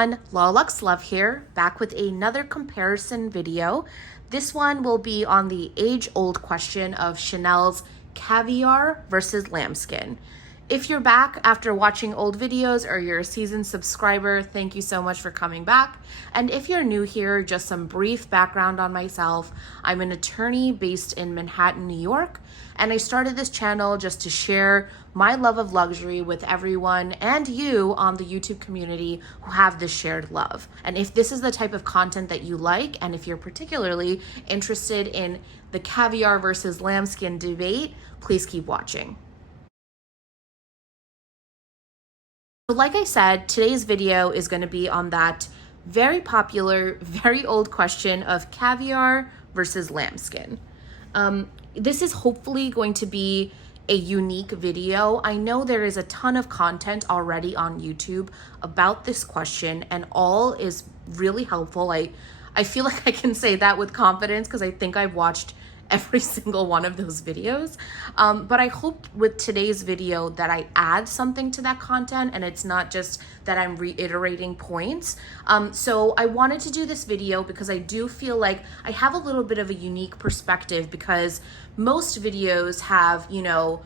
everyone, Lux Love here, back with another comparison video. This one will be on the age-old question of Chanel's caviar versus lambskin. If you're back after watching old videos or you're a seasoned subscriber, thank you so much for coming back. And if you're new here, just some brief background on myself. I'm an attorney based in Manhattan, New York, and I started this channel just to share my love of luxury with everyone and you on the YouTube community who have this shared love. And if this is the type of content that you like, and if you're particularly interested in the caviar versus lambskin debate, please keep watching. So like I said, today's video is going to be on that very popular, very old question of caviar versus lambskin. This is hopefully going to be a unique video. I know there is a ton of content already on YouTube about this question, and all is really helpful. I feel like I can say that with confidence because I think I've watched every single one of those videos. But I hope with today's video that I add something to that content and it's not just that I'm reiterating points. So I wanted to do this video because I do feel like I have a little bit of a unique perspective, because most videos have, you know,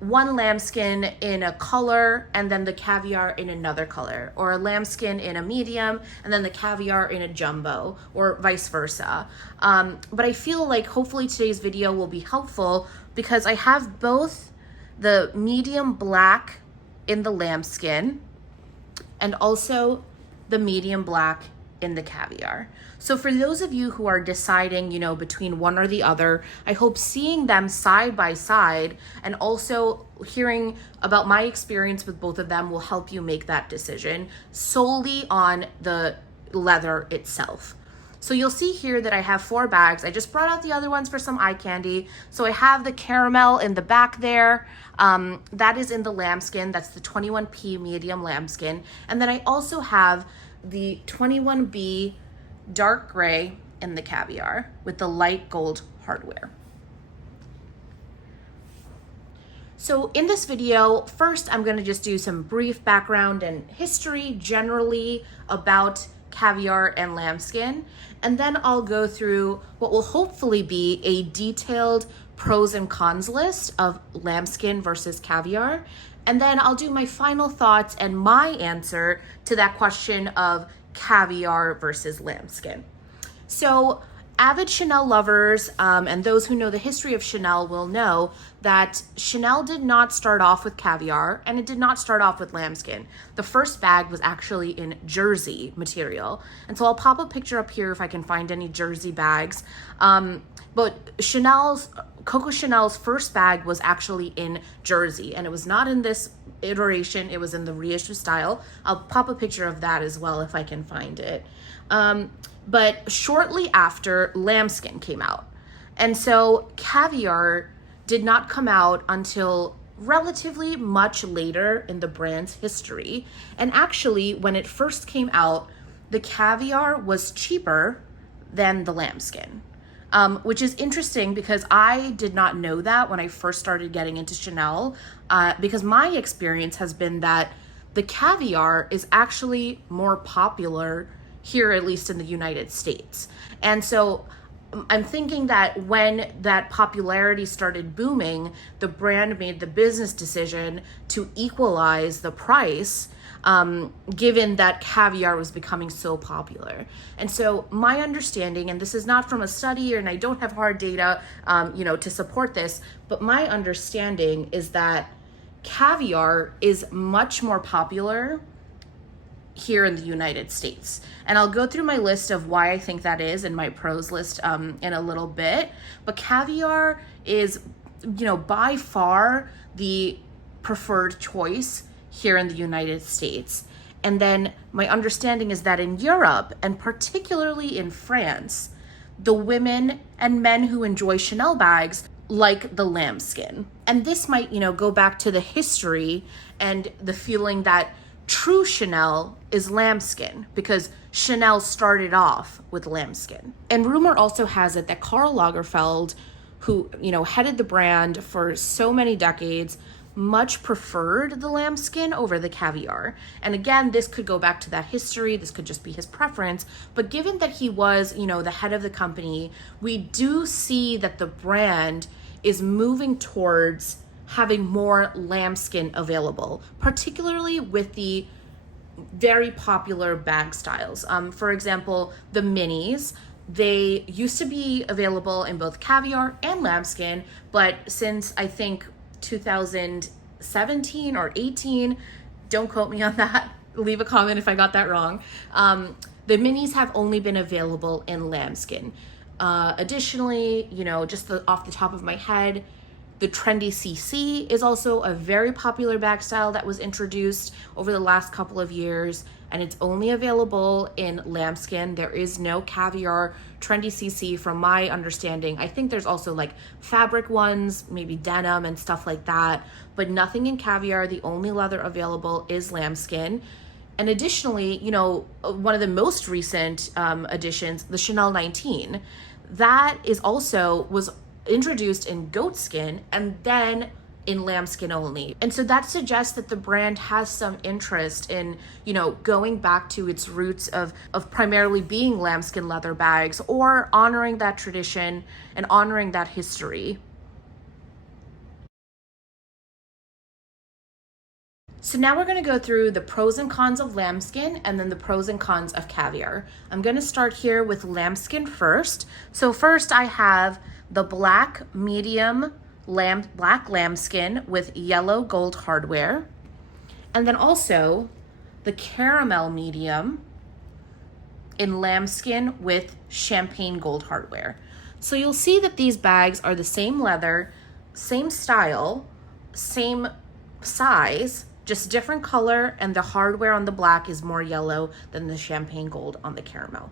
one lambskin in a color and then the caviar in another color, or a lambskin in a medium and then the caviar in a jumbo, or vice versa. But I feel like hopefully today's video will be helpful because I have both the medium black in the lambskin and also the medium black in the caviar. So for those of you who are deciding, you know, between one or the other, I hope seeing them side by side and also hearing about my experience with both of them will help you make that decision solely on the leather itself. So you'll see here that I have 4 bags. I just brought out the other ones for some eye candy. So I have the caramel in the back there. That is in the lambskin. That's the 21P medium lambskin. And then I also have the 21B dark gray in the caviar with the light gold hardware. So in this video, first I'm going to just do some brief background and history generally about caviar and lambskin, and then I'll go through what will hopefully be a detailed pros and cons list of lambskin versus caviar. And then I'll do my final thoughts and my answer to that question of caviar versus lambskin. So avid Chanel lovers and those who know the history of Chanel will know that Chanel did not start off with caviar and it did not start off with lambskin. The first bag was actually in jersey material. And so I'll pop a picture up here if I can find any jersey bags. But Coco Chanel's first bag was actually in jersey, and it was not in this iteration, it was in the reissue style. I'll pop a picture of that as well if I can find it. But shortly after, lambskin came out. And so caviar did not come out until relatively much later in the brand's history. And actually, when it first came out, the caviar was cheaper than the lambskin. Which is interesting because I did not know that when I first started getting into Chanel, because my experience has been that the caviar is actually more popular here, at least in the United States. And so I'm thinking that when that popularity started booming, the brand made the business decision to equalize the price, given that caviar was becoming so popular. And so my understanding, and this is not from a study and I don't have hard data, you know, to support this, but my understanding is that caviar is much more popular here in the United States. And I'll go through my list of why I think that is in my pros list in a little bit. But caviar is, you know, by far the preferred choice here in the United States. And then my understanding is that in Europe, and particularly in France, the women and men who enjoy Chanel bags like the lambskin. And this might, you know, go back to the history and the feeling that true Chanel is lambskin because Chanel started off with lambskin. And rumor also has it that Karl Lagerfeld, who, you know, headed the brand for so many decades, much preferred the lambskin over the caviar. And again, this could go back to that history. This could just be his preference. But given that he was, the head of the company, we do see that the brand is moving towards having more lambskin available, particularly with the very popular bag styles. For example, the minis, they used to be available in both caviar and lambskin, but since I think 2017 or 18, don't quote me on that, leave a comment if I got that wrong, the minis have only been available in lambskin. Additionally, just off the top of my head, the trendy CC is also a very popular bag style that was introduced over the last couple of years, and it's only available in lambskin. There is no caviar trendy CC from my understanding. I think there's also like fabric ones, maybe denim and stuff like that, but nothing in caviar. The only leather available is lambskin. And additionally, one of the most recent additions, the Chanel 19, that was introduced in goat skin and then in lambskin only. And so that suggests that the brand has some interest in, going back to its roots of primarily being lambskin leather bags, or honoring that tradition and honoring that history. So now we're going to go through the pros and cons of lambskin and then the pros and cons of caviar. I'm going to start here with lambskin first. So first I have the black medium black lambskin with yellow gold hardware, and then also the caramel medium in lambskin with champagne gold hardware. So you'll see that these bags are the same leather, same style, same size, just different color, and the hardware on the black is more yellow than the champagne gold on the caramel.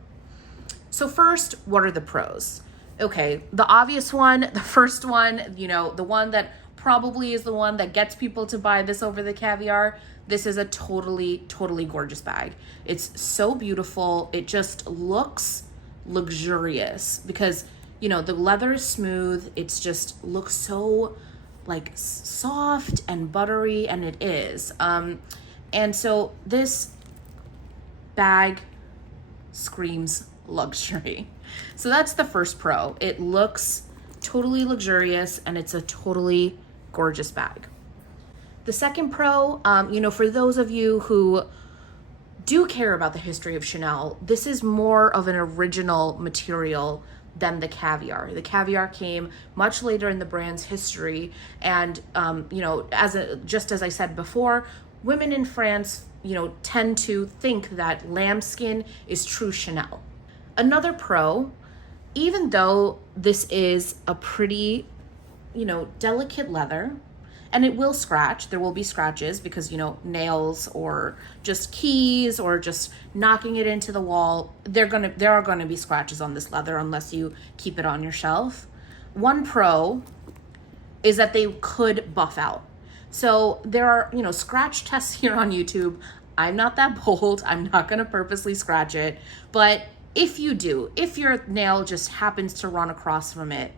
So first, what are the pros? Okay, the obvious one, the first one, the one that probably is the one that gets people to buy this over the caviar. This is a totally, totally gorgeous bag. It's so beautiful. It just looks luxurious because, the leather is smooth. It's just looks so like soft and buttery, and it is. And so this bag screams luxury. So that's the first pro. It looks totally luxurious and it's a totally gorgeous bag. The second pro, for those of you who do care about the history of Chanel, this is more of an original material than the caviar. The caviar came much later in the brand's history, and just as I said before, women in France, tend to think that lambskin is true Chanel. Another pro, even though this is a pretty, delicate leather, and it will scratch, there will be scratches because, nails or just keys or just knocking it into the wall, there are going to be scratches on this leather unless you keep it on your shelf. One pro is that they could buff out. So there are, scratch tests here on YouTube. I'm not that bold. I'm not going to purposely scratch it, but if your nail just happens to run across from it,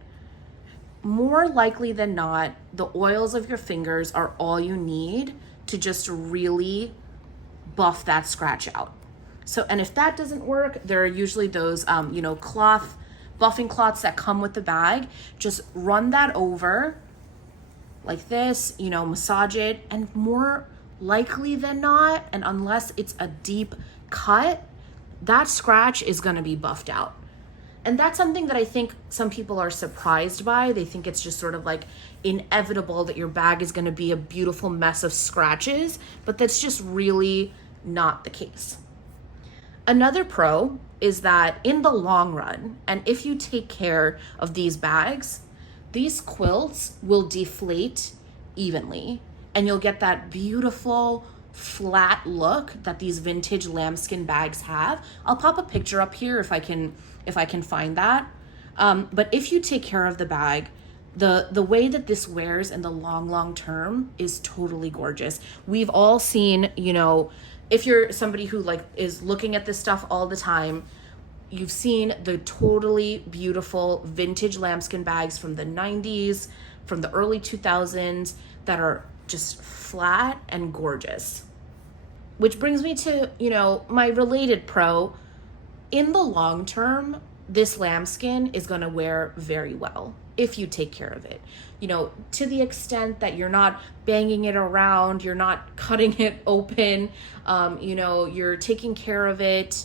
more likely than not, the oils of your fingers are all you need to just really buff that scratch out. So, and if that doesn't work, there are usually those, buffing cloths that come with the bag. Just run that over like this, massage it, and more likely than not, and unless it's a deep cut, that scratch is going to be buffed out. And that's something that I think some people are surprised by. They think it's just sort of like inevitable that your bag is going to be a beautiful mess of scratches, but that's just really not the case. Another pro is that in the long run, and if you take care of these bags, these quilts will deflate evenly, and you'll get that beautiful flat look that these vintage lambskin bags have. I'll pop a picture up here if I can find that. But if you take care of the bag, the way that this wears in the long term is totally gorgeous. We've all seen, if you're somebody who is looking at this stuff all the time, you've seen the totally beautiful vintage lambskin bags from the 90s, from the early 2000s that are just flat and gorgeous. Which brings me to, my related pro. In the long term, this lambskin is going to wear very well if you take care of it. To the extent that you're not banging it around, you're not cutting it open, you're taking care of it.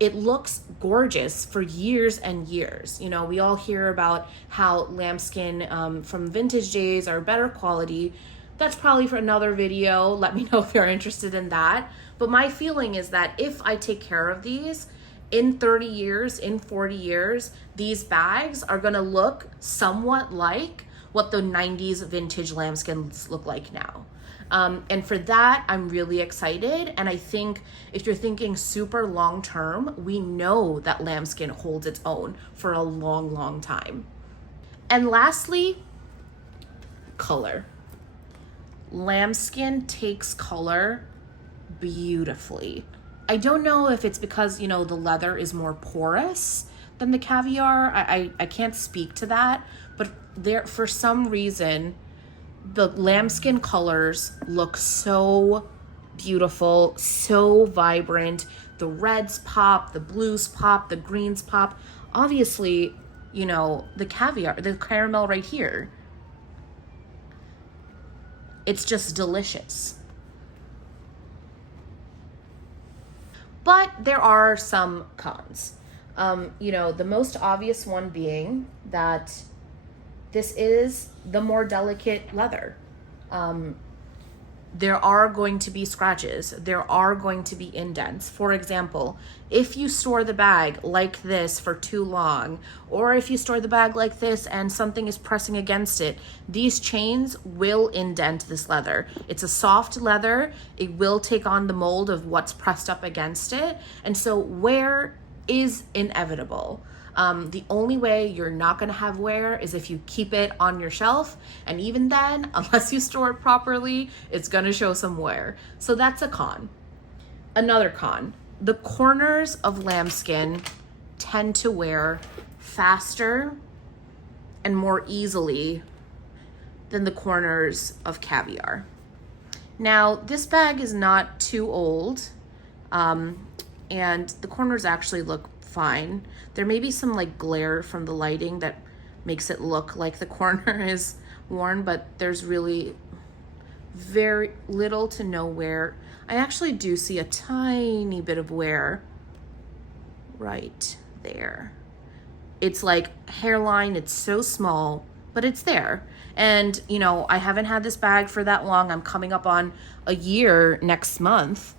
It looks gorgeous for years and years. We all hear about how lambskin from vintage days are better quality. That's probably for another video. Let me know if you're interested in that. But my feeling is that if I take care of these, in 30 years, in 40 years, these bags are gonna look somewhat like what the 90s vintage lambskins look like now. And for that, I'm really excited. And I think if you're thinking super long term, we know that lambskin holds its own for a long, long time. And lastly, color. Lambskin takes color beautifully. I don't know if it's because, the leather is more porous than the caviar. I can't speak to that, but for some reason, the lambskin colors look so beautiful, so vibrant. The reds pop, the blues pop, the greens pop. Obviously, the caviar, the caramel right here, it's just delicious. But there are some cons. The most obvious one being that this is the more delicate leather. There are going to be scratches. There are going to be indents. For example, if you store the bag like this for too long, or if you store the bag like this and something is pressing against it, these chains will indent this leather. It's a soft leather. It will take on the mold of what's pressed up against it. And so wear is inevitable. The only way you're not going to have wear is if you keep it on your shelf. And even then, unless you store it properly, it's going to show some wear. So that's a con. Another con, the corners of lambskin tend to wear faster and more easily than the corners of caviar. Now, this bag is not too old, and the corners actually look fine. There may be some glare from the lighting that makes it look like the corner is worn, but there's really very little to no wear. I actually do see a tiny bit of wear right there. It's like hairline, it's so small, but it's there. And I haven't had this bag for that long. I'm coming up on a year next month.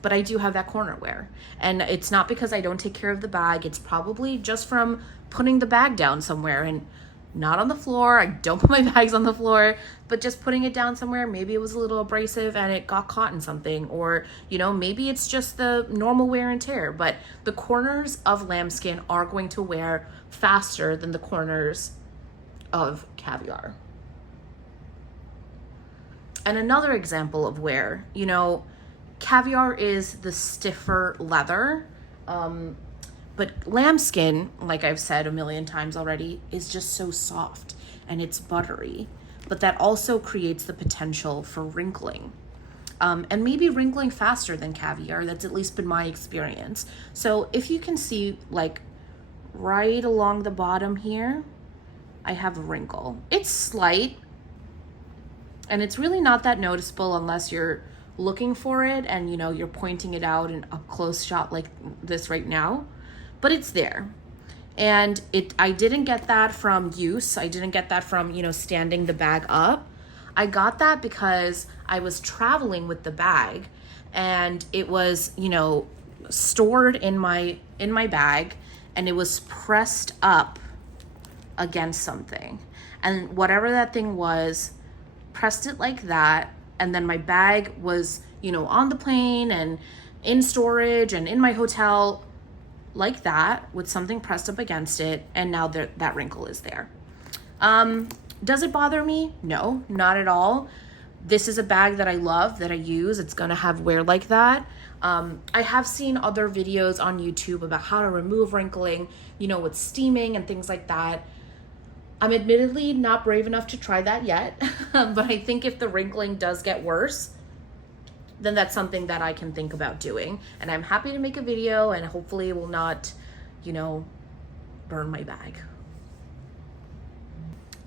But I do have that corner wear. And it's not because I don't take care of the bag. It's probably just from putting the bag down somewhere, and not on the floor. I don't put my bags on the floor, but just putting it down somewhere. Maybe it was a little abrasive and it got caught in something, or, maybe it's just the normal wear and tear. But the corners of lambskin are going to wear faster than the corners of caviar. And another example of wear, caviar is the stiffer leather, but lambskin, like I've said a million times already, is just so soft and it's buttery, but that also creates the potential for wrinkling, and maybe wrinkling faster than caviar. That's at least been my experience. So if you can see, right along the bottom here, I have a wrinkle. It's slight, and it's really not that noticeable unless you're looking for it and you're pointing it out in up close shot like this right now, but it's there. And I didn't get that from use. I didn't get that from standing the bag up. I got that because I was traveling with the bag, and it was stored in my bag, and it was pressed up against something, and whatever that thing was pressed it like that. And then my bag was, on the plane and in storage and in my hotel like that, with something pressed up against it. And now that wrinkle is there. Does it bother me? No, not at all. This is a bag that I love, that I use. It's going to have wear like that. I have seen other videos on YouTube about how to remove wrinkling, with steaming and things like that. I'm admittedly not brave enough to try that yet, but I think if the wrinkling does get worse, then that's something that I can think about doing. And I'm happy to make a video, and hopefully it will not, burn my bag.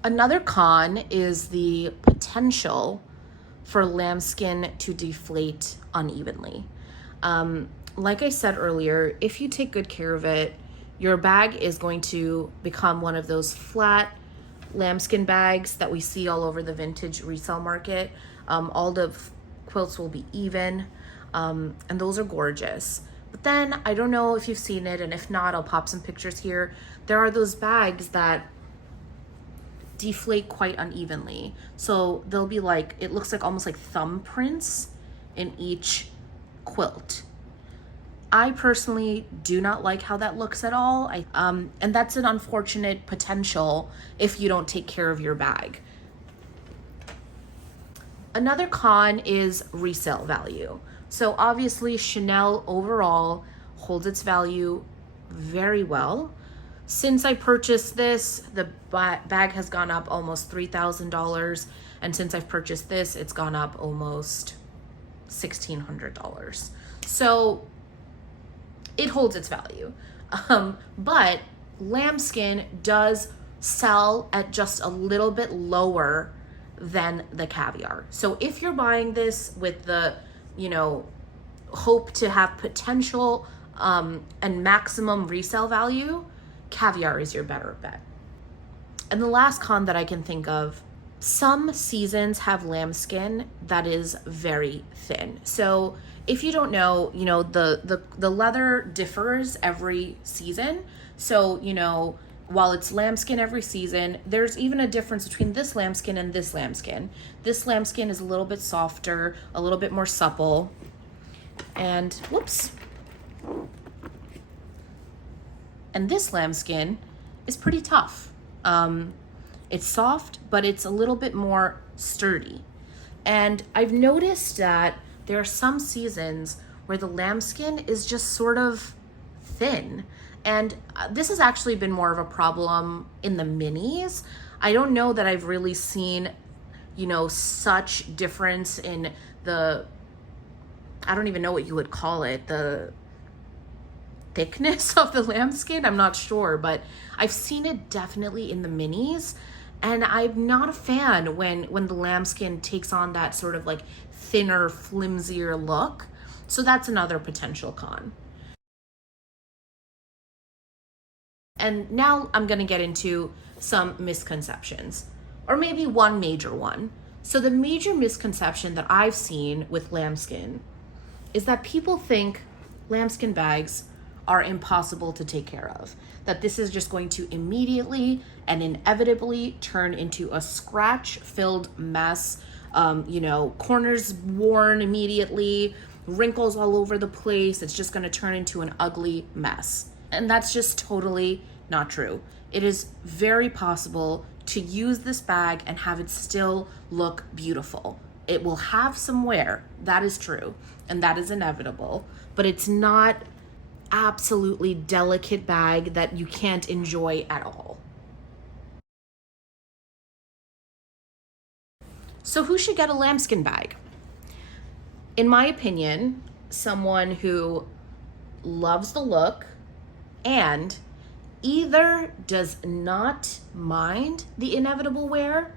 Another con is the potential for lambskin to deflate unevenly. Like I said earlier, if you take good care of it, your bag is going to become one of those flat lambskin bags that we see all over the vintage resale market. All the quilts will be even, and those are gorgeous. But then, I don't know if you've seen it, and if not, I'll pop some pictures here. There are those bags that deflate quite unevenly. So they'll be like, it looks like almost like thumbprints in each quilt. I personally do not like how that looks at all. And that's an unfortunate potential if you don't take care of your bag. Another con is resale value. So obviously Chanel overall holds its value very well. Since I purchased this, the bag has gone up almost $3,000. And since I've purchased this, it's gone up almost $1,600. So it holds its value. But lambskin does sell at just a little bit lower than the caviar. So if you're buying this with the, hope to have potential and maximum resale value, caviar is your better bet. And the last con that I can think of, some seasons have lambskin that is very thin. So if you don't know, the leather differs every season. So, while it's lambskin every season, there's even a difference between this lambskin and this lambskin. This lambskin is a little bit softer, a little bit more supple. And whoops. And this lambskin is pretty tough. It's soft, but it's a little bit more sturdy. And I've noticed that there are some seasons where the lambskin is just sort of thin. And this has actually been more of a problem in the minis. I don't know that I've really seen, such difference in the, I don't even know what you would call it, the thickness of the lambskin. I'm not sure, but I've seen it definitely in the minis. And I'm not a fan when the lambskin takes on that sort of like thinner, flimsier look. So that's another potential con. And now I'm gonna get into some misconceptions, or maybe one major one. So the major misconception that I've seen with lambskin is that people think lambskin bags are impossible to take care of. That this is just going to immediately and inevitably turn into a scratch-filled mess. Corners worn immediately, wrinkles all over the place. It's just gonna turn into an ugly mess. And that's just totally not true. It is very possible to use this bag and have it still look beautiful. It will have some wear, that is true, and that is inevitable, but it's not absolutely delicate bag that you can't enjoy at all. So who should get a lambskin bag? In my opinion, someone who loves the look and either does not mind the inevitable wear,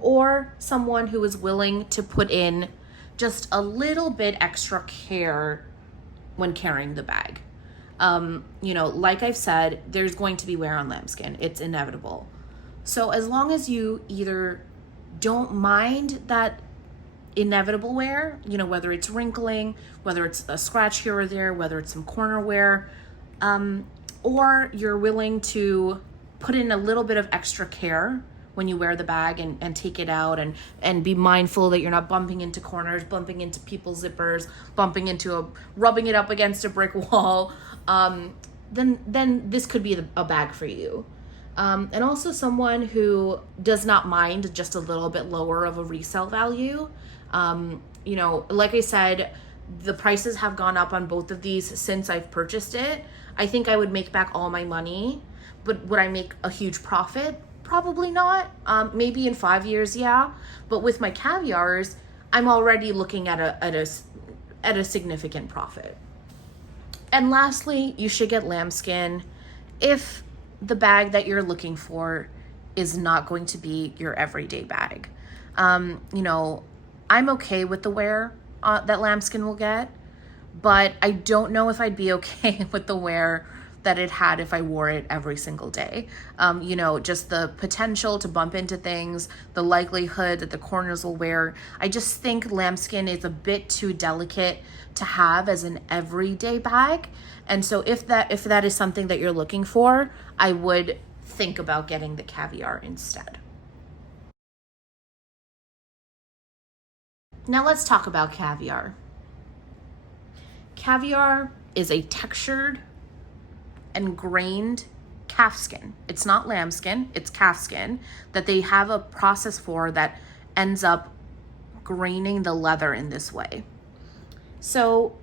or someone who is willing to put in just a little bit extra care when carrying the bag. Like I've said, there's going to be wear on lambskin. It's inevitable. So as long as you either don't mind that inevitable wear, whether it's wrinkling, whether it's a scratch here or there, whether it's some corner wear, or you're willing to put in a little bit of extra care when you wear the bag and take it out and be mindful that you're not bumping into corners, bumping into people's zippers, rubbing it up against a brick wall, then this could be a bag for you. And also someone who does not mind just a little bit lower of a resale value. Like I said, the prices have gone up on both of these since I've purchased it. I think I would make back all my money, but would I make a huge profit? Probably not. Maybe in 5 years, yeah. But with my caviars, I'm already looking at a significant profit. And lastly, you should get lambskin if the bag that you're looking for is not going to be your everyday bag. You know, I'm okay with the wear that lambskin will get, but I don't know if I'd be okay with the wear that it had if I wore it every single day. You know, just the potential to bump into things, the likelihood that the corners will wear. I just think lambskin is a bit too delicate to have as an everyday bag. And so if that is something that you're looking for, I would think about getting the caviar instead. Now let's talk about caviar. Caviar is a textured and grained calfskin. It's not lambskin, it's calfskin that they have a process for that ends up graining the leather in this way. So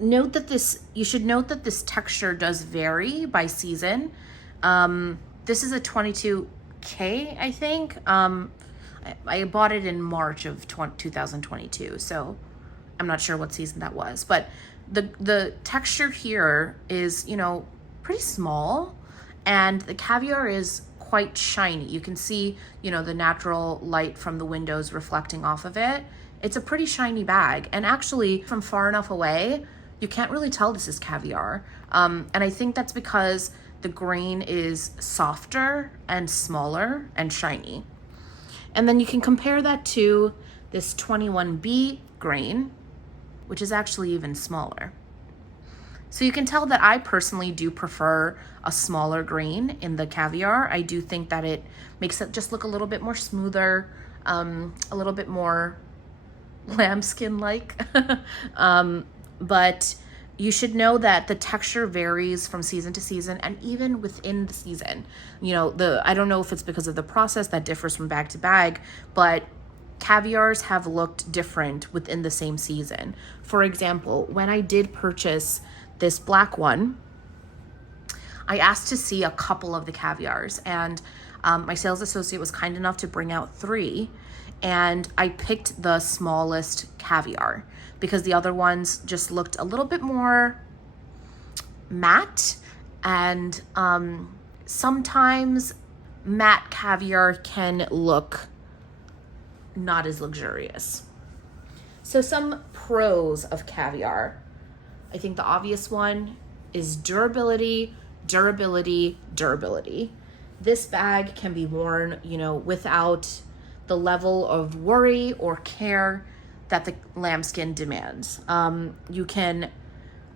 you should note that this texture does vary by season. This is a 22K, I think. I bought it in March of 2022, so I'm not sure what season that was, but the texture here is, you know, pretty small, and the caviar is quite shiny. You can see, you know, the natural light from the windows reflecting off of it. It's a pretty shiny bag, and actually from far enough away, you can't really tell this is caviar. And I think that's because the grain is softer and smaller and shiny. And then you can compare that to this 21B grain, which is actually even smaller. So you can tell that I personally do prefer a smaller grain in the caviar. I do think that it makes it just look a little bit more smoother, a little bit more lambskin-like. But you should know that the texture varies from season to season and even within the season. You know, I don't know if it's because of the process that differs from bag to bag, but caviars have looked different within the same season. For example, when I did purchase this black one, I asked to see a couple of the caviars, and my sales associate was kind enough to bring out 3, and I picked the smallest caviar because the other ones just looked a little bit more matte, and sometimes matte caviar can look not as luxurious. So some pros of caviar. I think the obvious one is durability, durability, durability. This bag can be worn, you know, without the level of worry or care that the lambskin demands. You can,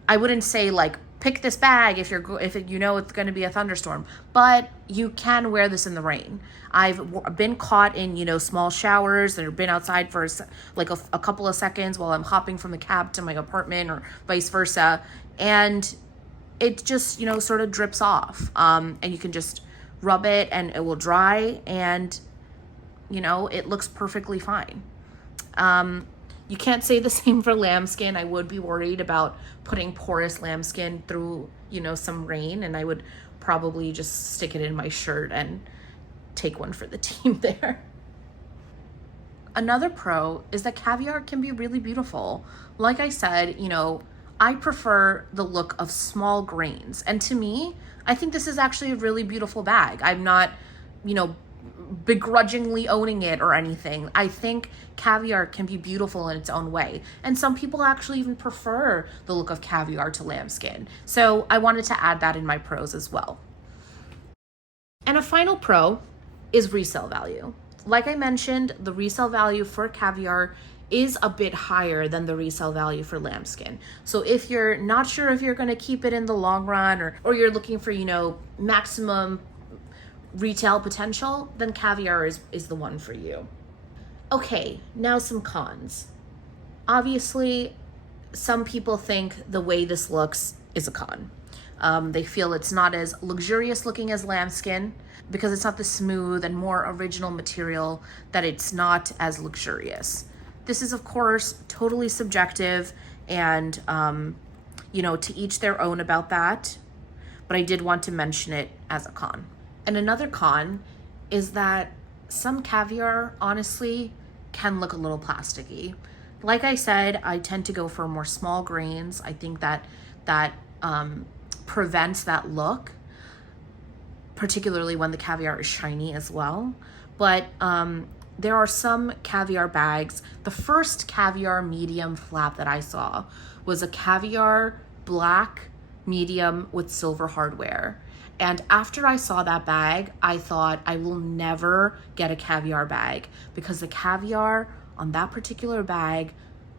I wouldn't say like pick this bag if you know it's going to be a thunderstorm, but you can wear this in the rain. I've been caught in, you know, small showers or been outside for like a couple of seconds while I'm hopping from the cab to my apartment or vice versa, and it just, you know, sort of drips off, and you can just rub it and it will dry, and you know, it looks perfectly fine. You can't say the same for lambskin. I would be worried about putting porous lambskin through, you know, some rain, and I would probably just stick it in my shirt and take one for the team there. Another pro is that caviar can be really beautiful. Like I said, you know, I prefer the look of small grains, and to me, I think this is actually a really beautiful bag. I'm not, you know, begrudgingly owning it or anything. I think caviar can be beautiful in its own way, and some people actually even prefer the look of caviar to lambskin. So I wanted to add that in my pros as well. And a final pro is resale value. Like I mentioned, the resale value for caviar is a bit higher than the resale value for lambskin. So if you're not sure if you're going to keep it in the long run, or you're looking for, you know, maximum retail potential, then caviar is the one for you. Okay, now some cons. Obviously, some people think the way this looks is a con. They feel it's not as luxurious looking as lambskin because it's not the smooth and more original material, that it's not as luxurious. This is, of course, totally subjective, and you know, to each their own about that, but I did want to mention it as a con. And another con is that some caviar, honestly, can look a little plasticky. Like I said, I tend to go for more small grains. I think that prevents that look, particularly when the caviar is shiny as well. But there are some caviar bags. The first caviar medium flap that I saw was a caviar black medium with silver hardware. And after I saw that bag, I thought I will never get a caviar bag, because the caviar on that particular bag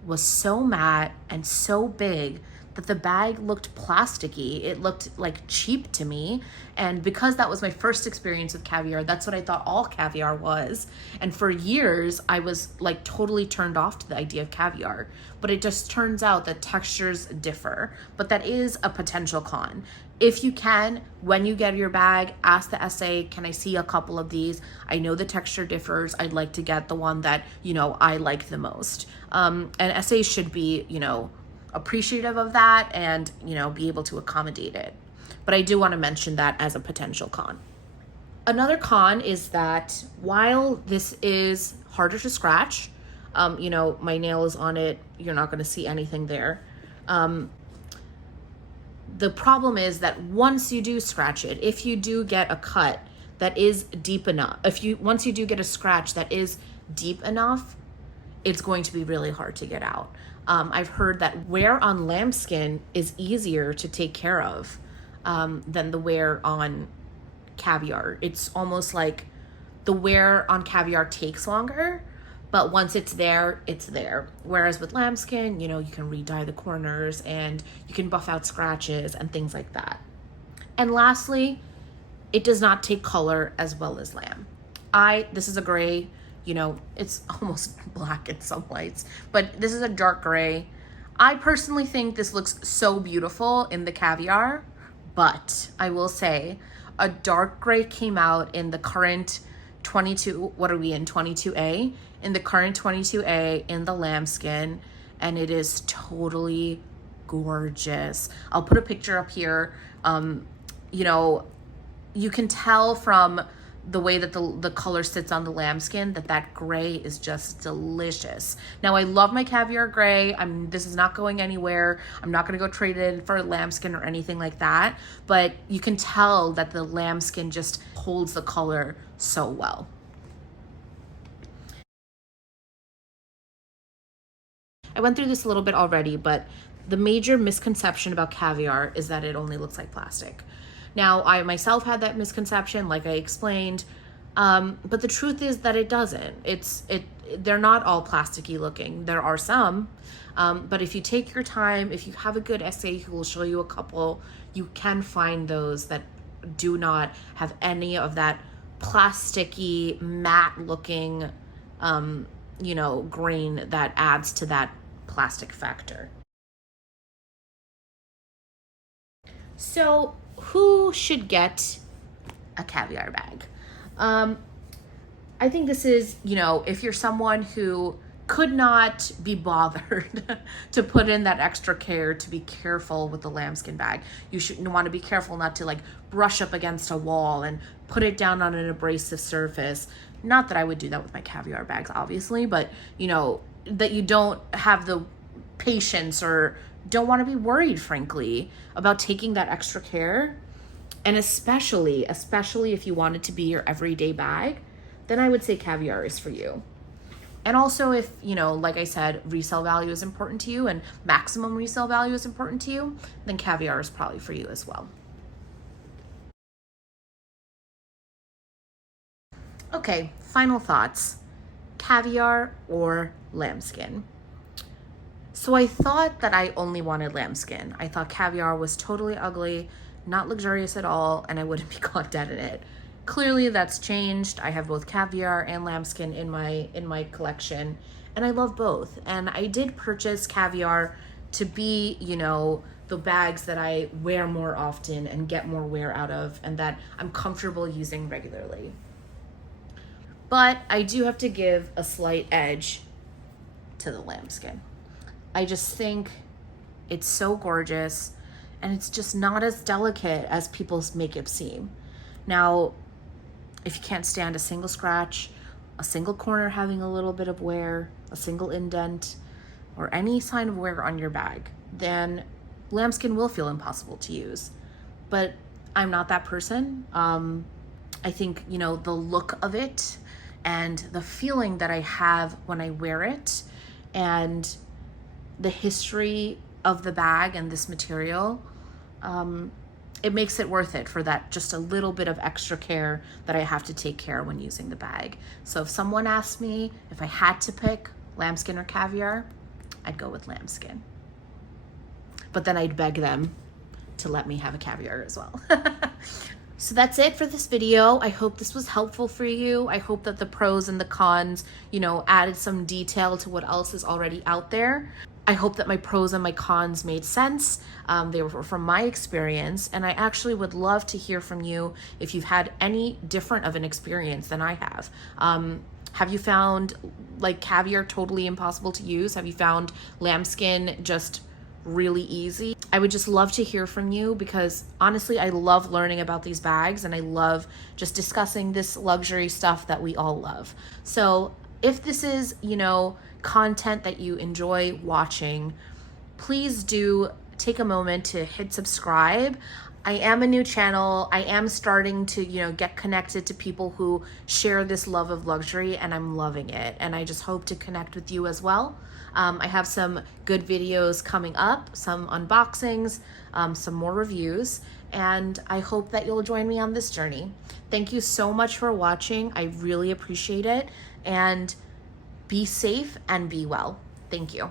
was so matte and so big that the bag looked plasticky. It looked like cheap to me. And because that was my first experience with caviar, that's what I thought all caviar was. And for years, I was like totally turned off to the idea of caviar. But it just turns out that textures differ. But that is a potential con. If you can, when you get your bag, ask the SA, can I see a couple of these? I know the texture differs. I'd like to get the one that, I like the most. And SA should be, appreciative of that and, be able to accommodate it. But I do want to mention that as a potential con. Another con is that while this is harder to scratch, my nail is on it, you're not going to see anything there. The problem is that once you do scratch it, if you do get a cut that is deep enough, once you do get a scratch that is deep enough, it's going to be really hard to get out. I've heard that wear on lambskin is easier to take care of than the wear on caviar. It's almost like the wear on caviar takes longer, but once it's there, it's there. Whereas with lambskin, you can re-dye the corners and you can buff out scratches and things like that. And lastly, it does not take color as well as lamb. This is a gray, it's almost black in some lights, but this is a dark gray. I personally think this looks so beautiful in the caviar, but I will say a dark gray came out in the current 22, what are we in, 22A? In the current 22A in the lambskin, and it is totally gorgeous. I'll put a picture up here. You can tell from the way that the color sits on the lambskin that gray is just delicious. Now, I love my caviar gray. This is not going anywhere. I'm not going to go trade it in for a lambskin or anything like that, but you can tell that the lambskin just holds the color so well. I went through this a little bit already, but the major misconception about caviar is that it only looks like plastic. Now, I myself had that misconception, like I explained, but the truth is that it doesn't. They're not all plasticky looking. There are some, but if you take your time, if you have a good SA who will show you a couple, you can find those that do not have any of that plasticky, matte looking, grain that adds to that plastic factor. So who should get a caviar bag? I think this is, if you're someone who could not be bothered to put in that extra care to be careful with the lambskin bag, you should want to be careful not to brush up against a wall and put it down on an abrasive surface. Not that I would do that with my caviar bags, obviously, but that you don't have the patience or don't want to be worried, frankly, about taking that extra care. And especially if you want it to be your everyday bag, then I would say caviar is for you. And also if, like I said, resale value is important to you and maximum resale value is important to you, then caviar is probably for you as well. Okay, final thoughts. Caviar or lambskin? So I thought that I only wanted lambskin. I thought caviar was totally ugly, not luxurious at all, and I wouldn't be caught dead in it. Clearly that's changed. I have both caviar and lambskin in my collection, and I love both. And I did purchase caviar to be, the bags that I wear more often and get more wear out of and that I'm comfortable using regularly. But I do have to give a slight edge to the lambskin. I just think it's so gorgeous and it's just not as delicate as people make it seem. Now, If you can't stand a single scratch, a single corner having a little bit of wear, a single indent, or any sign of wear on your bag, then lambskin will feel impossible to use. But I'm not that person. I think, you know, the look of it and the feeling that I have when I wear it and the history of the bag and this material, it makes it worth it for that just a little bit of extra care that I have to take care when using the bag. So if someone asked me if I had to pick lambskin or caviar, I'd go with lambskin. But then I'd beg them to let me have a caviar as well. So that's it for this video. I hope this was helpful for you. I hope that the pros and the cons, you know, added some detail to what else is already out there. I hope that my pros and my cons made sense. They were from my experience, and I actually would love to hear from you if you've had any different of an experience than I have. Have you found like caviar totally impossible to use? Have you found lambskin just really easy? I would just love to hear from you, because honestly, I love learning about these bags and I love just discussing this luxury stuff that we all love. So if this is, you know, content that you enjoy watching, please do take a moment to hit subscribe. I am a new channel. I am starting to, you know, get connected to people who share this love of luxury, and I'm loving it. And I just hope to connect with you as well. I have some good videos coming up, some unboxings, some more reviews, and I hope that you'll join me on this journey. Thank you so much for watching. I really appreciate it, and be safe and be well. Thank you.